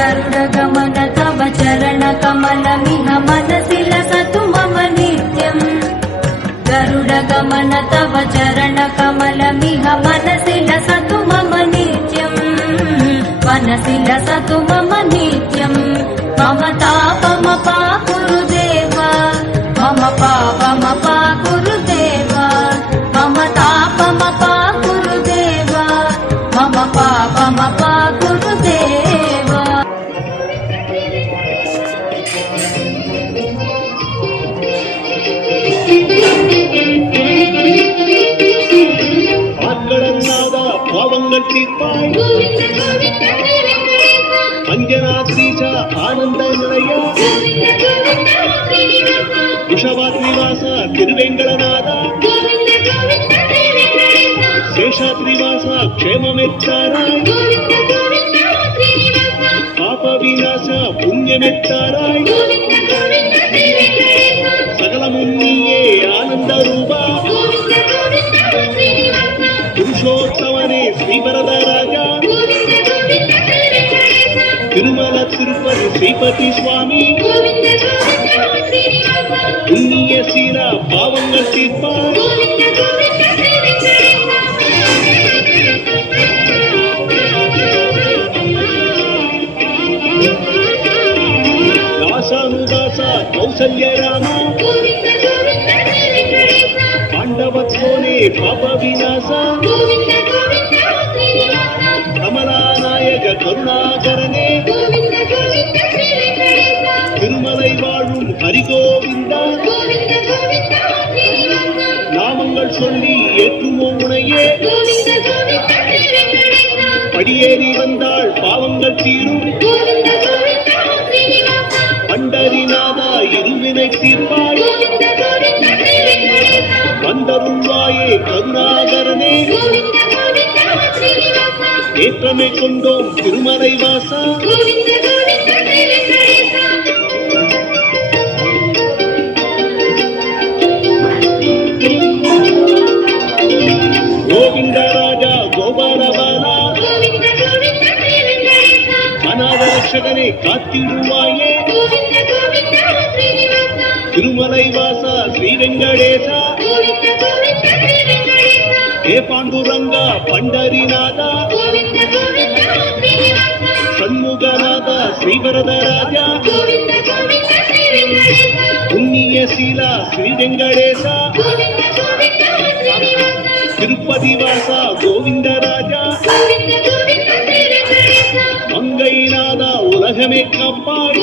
गरुडगमन तव चरणकमलमिह मनसि लसतु मम नित्यम् गरुडगमन तव चरणकमलमिह मनसि लसतु मम नित्यम् मनसि लसतु मम नित्यम् मम तापमपाकुरु देव मम पापमपाकुरु देव मम तापमपाकुरु देव मम पापमपाकुरु देव ஆட்களல்லாத பாவங்கள் தீர்ப்பாய் அஞ்சனாத்ரீச ஆனந்த நிலைய விஷவாத்ரிவாச திருவேங்கடநாத சேஷாத்ரிவாச க்ஷேமமெத்தாராய் பாப விநாச புண்ணியமெத்தாராய் சகலமுன்னியே ஆனந்த ரூபா புருஷோத்தமனே ஸ்ரீவரதராஜா திருமல திருப்பதி ஸ்ரீபதி சுவாமி புண்ணிய சீரா பாவங்கள் தீர்ப்பார் தாசானுதாச கௌசல்ய ராமா பாண்டவத்வோனே பாப விநாச கமலாநாயக கருணாகரனே திருமலை வாழும் ஹரிகோவிந்தா நாமங்கள் சொல்லி ஏற்றுமோ உனையே படியேறி வந்தாள் பாவங்கள் தீரும் பண்டரிநாதா இருவினை தீர்ப்பாய் வந்தருள்வாயே கருணாகரனே ஏற்றமை கொண்டோம் திருமலை வாசா கோவிந்தராஜா கோபாலபாலா அநாத ரட்சகனை காத்திடுவாயே திருமலை வாசா ஸ்ரீ வெங்கடேசா ஹே பாண்டுரங்கா பண்டரிநாதா ஷண்முகநாதா ஸ்ரீவரதராஜா புண்ணிய சீலா ஸ்ரீ வெங்கடேசா திருப்பதி வாசா கோவிந்தராஜா மங்கைநாதா உலகமே காப்பாய்